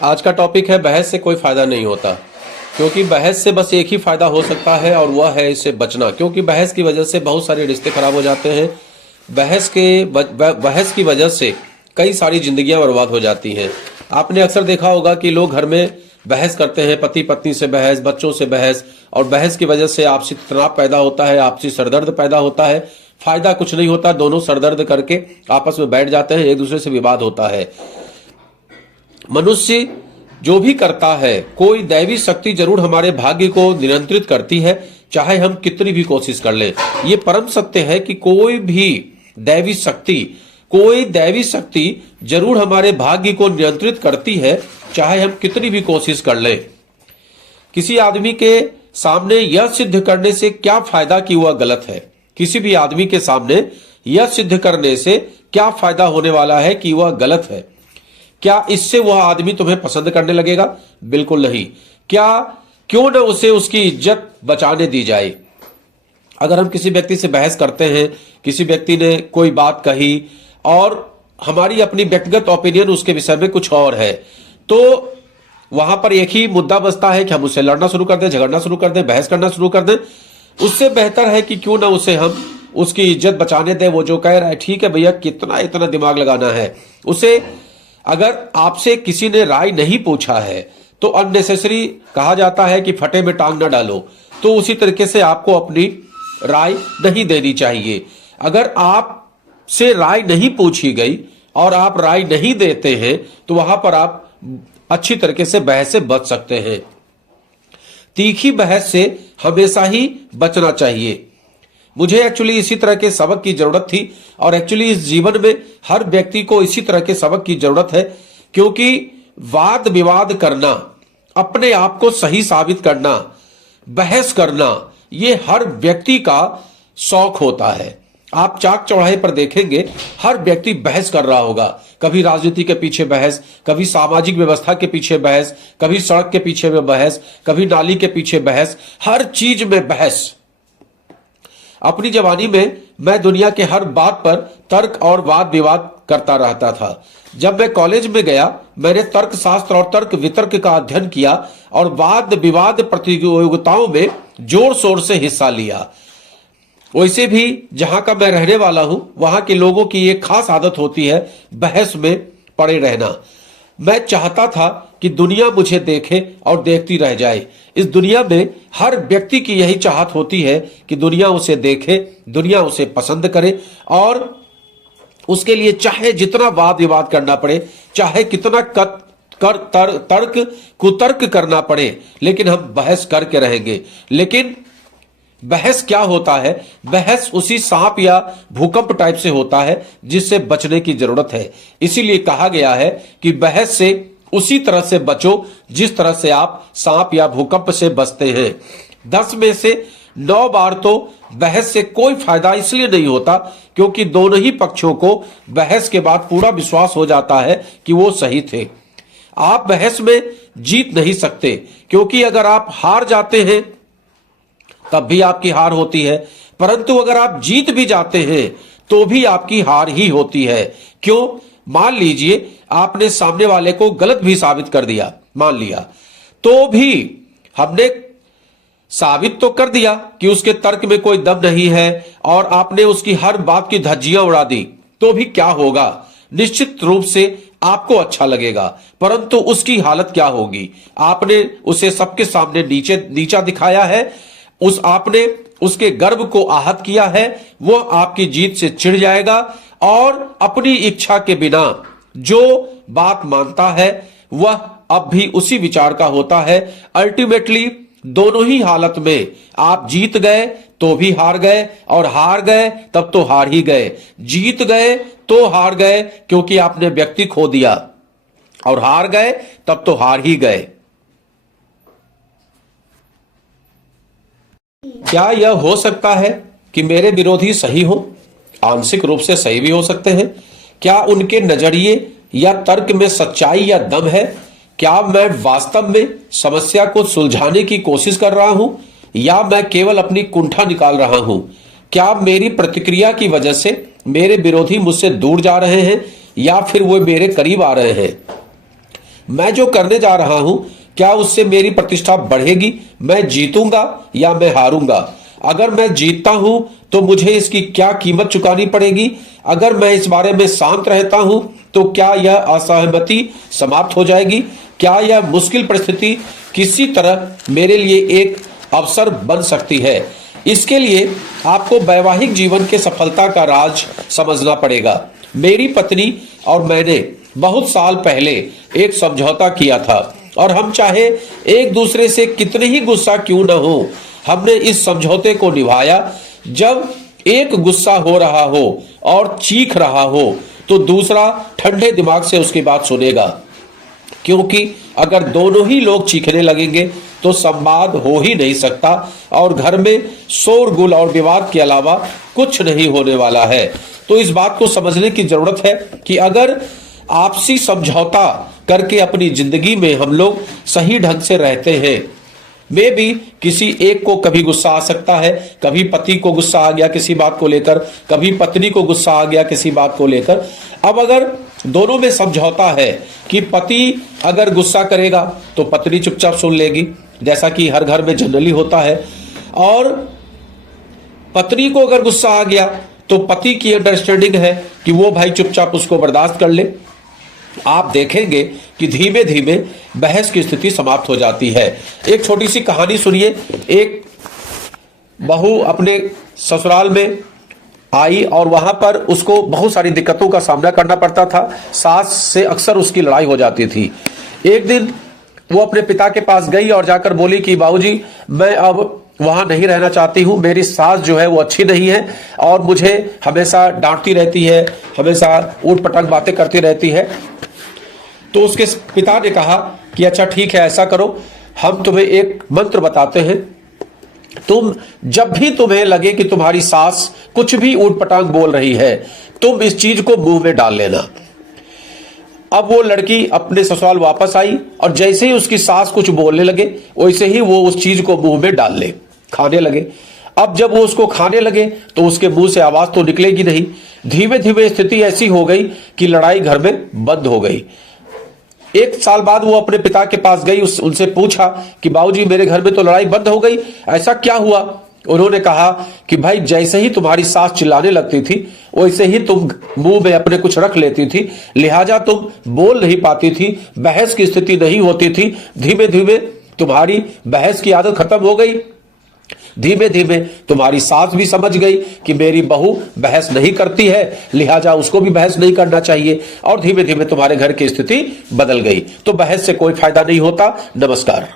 आज का टॉपिक है बहस से कोई फायदा नहीं होता, क्योंकि बहस से बस एक ही फायदा हो सकता है और वह है इससे बचना। क्योंकि बहस की वजह से बहुत सारे रिश्ते खराब हो जाते हैं। बहस की वजह से कई सारी जिंदगियां बर्बाद हो जाती हैं। आपने अक्सर देखा होगा कि लोग घर में बहस करते हैं, पति पत्नी से बहस, बच्चों से बहस, और बहस की वजह से आपसी तनाव पैदा होता है, आपसी सरदर्द पैदा होता है। फायदा कुछ नहीं होता, दोनों सरदर्द करके आपस में बैठ जाते हैं, एक दूसरे से विवाद होता है। मनुष्य जो भी करता है, कोई दैवी शक्ति जरूर हमारे भाग्य को नियंत्रित करती है, चाहे हम कितनी भी कोशिश कर लें। ये परम सत्य है कि कोई दैवी शक्ति जरूर हमारे भाग्य को नियंत्रित करती है, चाहे हम कितनी भी कोशिश कर लें। किसी आदमी के सामने यह सिद्ध करने से क्या फायदा कि वह गलत है। किसी भी आदमी के सामने यह सिद्ध करने से क्या फायदा होने वाला है कि वह गलत है। क्या इससे वह आदमी तुम्हें पसंद करने लगेगा? बिल्कुल नहीं। क्यों न उसे उसकी इज्जत बचाने दी जाए। अगर हम किसी व्यक्ति से बहस करते हैं, किसी व्यक्ति ने कोई बात कही और हमारी अपनी व्यक्तिगत ओपिनियन उसके विषय में कुछ और है, तो वहां पर एक ही मुद्दा बचता है कि हम उससे लड़ना शुरू कर दें, झगड़ना शुरू कर दें, बहस करना शुरू कर दें। उससे बेहतर है कि क्यों ना उसे हम उसकी इज्जत बचाने दें। वो जो कह रहा है, ठीक है भैया, कितना इतना दिमाग लगाना है उसे। अगर आपसे किसी ने राय नहीं पूछा है तो अननेसेसरी कहा जाता है कि फटे में टांग ना डालो, तो उसी तरीके से आपको अपनी राय नहीं देनी चाहिए। अगर आपसे राय नहीं पूछी गई और आप राय नहीं देते हैं तो वहां पर आप अच्छी तरीके से बहस से बच सकते हैं। तीखी बहस से हमेशा ही बचना चाहिए। मुझे एक्चुअली इसी तरह के सबक की जरूरत थी, और एक्चुअली इस जीवन में हर व्यक्ति को इसी तरह के सबक की जरूरत है, क्योंकि वाद विवाद करना, अपने आप को सही साबित करना, बहस करना, ये हर व्यक्ति का शौक होता है। आप चाक चौराहे पर देखेंगे, हर व्यक्ति बहस कर रहा होगा। कभी राजनीति के पीछे बहस, कभी सामाजिक व्यवस्था के पीछे बहस, कभी सड़क के पीछे में बहस, कभी नाली के पीछे बहस, हर चीज में बहस। अपनी जवानी में मैं दुनिया के हर बात पर तर्क और वाद विवाद करता रहता था। जब मैं कॉलेज में गया, मैंने तर्क शास्त्र और तर्क वितर्क का अध्ययन किया और वाद विवाद प्रतियोगिताओं में जोर शोर से हिस्सा लिया। वैसे भी जहां का मैं रहने वाला हूं, वहां के लोगों की एक खास आदत होती है बहस में पड़े रहना। मैं चाहता था कि दुनिया मुझे देखे और देखती रह जाए। इस दुनिया में हर व्यक्ति की यही चाहत होती है कि दुनिया उसे देखे, दुनिया उसे पसंद करे, और उसके लिए चाहे जितना वाद विवाद करना पड़े, चाहे कितना तर्क कुतर्क करना पड़े, लेकिन हम बहस करके रहेंगे। लेकिन बहस क्या होता है? बहस उसी सांप या भूकंप टाइप से होता है जिससे बचने की जरूरत है। इसीलिए कहा गया है कि बहस से उसी तरह से बचो जिस तरह से आप सांप या भूकंप से बचते हैं। 10 में से 9 बार तो बहस से कोई फायदा इसलिए नहीं होता क्योंकि दोनों ही पक्षों को बहस के बाद पूरा विश्वास हो जाता है कि वो सही थे। आप बहस में जीत नहीं सकते, क्योंकि अगर आप हार जाते हैं तब भी आपकी हार होती है, परंतु अगर आप जीत भी जाते हैं तो भी आपकी हार ही होती है। क्यों? मान लीजिए आपने सामने वाले को गलत भी साबित कर दिया, मान लिया, तो भी हमने साबित तो कर दिया कि उसके तर्क में कोई दम नहीं है और आपने उसकी हर बात की धज्जियां उड़ा दी, तो भी क्या होगा? निश्चित रूप से आपको अच्छा लगेगा, परंतु उसकी हालत क्या होगी? आपने उसे सबके सामने नीचा दिखाया है, आपने उसके गर्व को आहत किया है। वो आपकी जीत से चिढ़ जाएगा और अपनी इच्छा के बिना जो बात मानता है वह अब भी उसी विचार का होता है। अल्टीमेटली दोनों ही हालत में आप जीत गए तो भी हार गए, और हार गए तब तो हार ही गए। जीत गए तो हार गए क्योंकि आपने व्यक्ति खो दिया, और हार गए तब तो हार ही गए। क्या यह हो सकता है कि मेरे विरोधी सही हो? आंशिक रूप से सही भी हो सकते हैं। क्या उनके नजरिए या तर्क में सच्चाई या दम है? क्या मैं वास्तव में समस्या को सुलझाने की कोशिश कर रहा हूं, या मैं केवल अपनी कुंठा निकाल रहा हूं? क्या मेरी प्रतिक्रिया की वजह से मेरे विरोधी मुझसे दूर जा रहे हैं, या फिर वो मेरे करीब आ रहे हैं? मैं जो करने जा रहा हूं क्या उससे मेरी प्रतिष्ठा बढ़ेगी? मैं जीतूंगा या मैं हारूंगा? अगर मैं जीतता हूं तो मुझे इसकी क्या कीमत चुकानी पड़ेगी? अगर मैं इस बारे में शांत रहता हूं तो क्या यह असहमति समाप्त हो जाएगी? क्या यह मुश्किल परिस्थिति किसी तरह मेरे लिए एक अवसर बन सकती है? इसके लिए आपको वैवाहिक जीवन के सफलता का राज समझना पड़ेगा। मेरी पत्नी और मैंने बहुत साल पहले एक समझौता किया था और हम चाहे एक दूसरे से कितने ही गुस्सा क्यों न हो, हमने इस समझौते को निभाया। जब एक गुस्सा हो रहा हो और चीख रहा हो तो दूसरा ठंडे दिमाग से उसकी बात सुनेगा, क्योंकि अगर दोनों ही लोग चीखने लगेंगे तो संवाद हो ही नहीं सकता और घर में शोरगुल और विवाद के अलावा कुछ नहीं होने वाला है। तो इस बात को समझने की जरूरत है कि अगर आपसी समझौता करके अपनी जिंदगी में हम लोग सही ढंग से रहते हैं, में भी किसी एक को कभी गुस्सा आ सकता है, कभी पति को गुस्सा आ गया किसी बात को लेकर, कभी पत्नी को गुस्सा आ गया किसी बात को लेकर। अब अगर दोनों में समझौता है कि पति अगर गुस्सा करेगा तो पत्नी चुपचाप सुन लेगी, जैसा कि हर घर में जनरली होता है, और पत्नी को अगर गुस्सा आ गया तो पति की अंडरस्टैंडिंग है कि वो भाई चुपचाप उसको बर्दाश्त कर ले। आप देखेंगे कि धीमे धीमे बहस की स्थिति समाप्त हो जाती है। एक छोटी सी कहानी सुनिए। एक बहू अपने ससुराल में आई और वहां पर उसको बहुत सारी दिक्कतों का सामना करना पड़ता था। सास से अक्सर उसकी लड़ाई हो जाती थी। एक दिन वो अपने पिता के पास गई और जाकर बोली कि बाबूजी, मैं अब वहां नहीं रहना चाहती हूं, मेरी सास जो है वो अच्छी नहीं है और मुझे हमेशा डांटती रहती है, हमेशा ऊट पटांग बातें करती रहती है। तो उसके पिता ने कहा कि अच्छा ठीक है, ऐसा करो, हम तुम्हें एक मंत्र बताते हैं, तुम जब भी तुम्हें लगे कि तुम्हारी सास कुछ भी ऊट पटांग बोल रही है, तुम इस चीज को मुंह में डाल लेना। अब वो लड़की अपने ससुराल वापस आई और जैसे ही उसकी सास कुछ बोलने लगे वैसे ही वो उस चीज को मुंह में डाल ले, खाने लगे। अब जब वो उसको खाने लगे तो उसके मुंह से आवाज तो निकलेगी नहीं। धीमे धीमे स्थिति ऐसी हो गई कि लड़ाई घर में बंद हो गई। एक साल बाद वो अपने पिता के पास गई, उनसे पूछा कि बाबूजी, मेरे घर में तो लड़ाई बंद हो गई, ऐसा क्या हुआ? उन्होंने कहा कि भाई, जैसे ही तुम्हारी सास चिल्लाने लगती थी वैसे ही तुम मुंह में अपने कुछ रख लेती थी, लिहाजा तुम बोल नहीं पाती थी, बहस की स्थिति नहीं होती थी। धीमे धीमे तुम्हारी बहस की आदत खत्म हो गई। धीमे धीमे तुम्हारी सास भी समझ गई कि मेरी बहू बहस नहीं करती है, लिहाजा उसको भी बहस नहीं करना चाहिए, और धीमे धीमे तुम्हारे घर की स्थिति बदल गई। तो बहस से कोई फायदा नहीं होता। नमस्कार।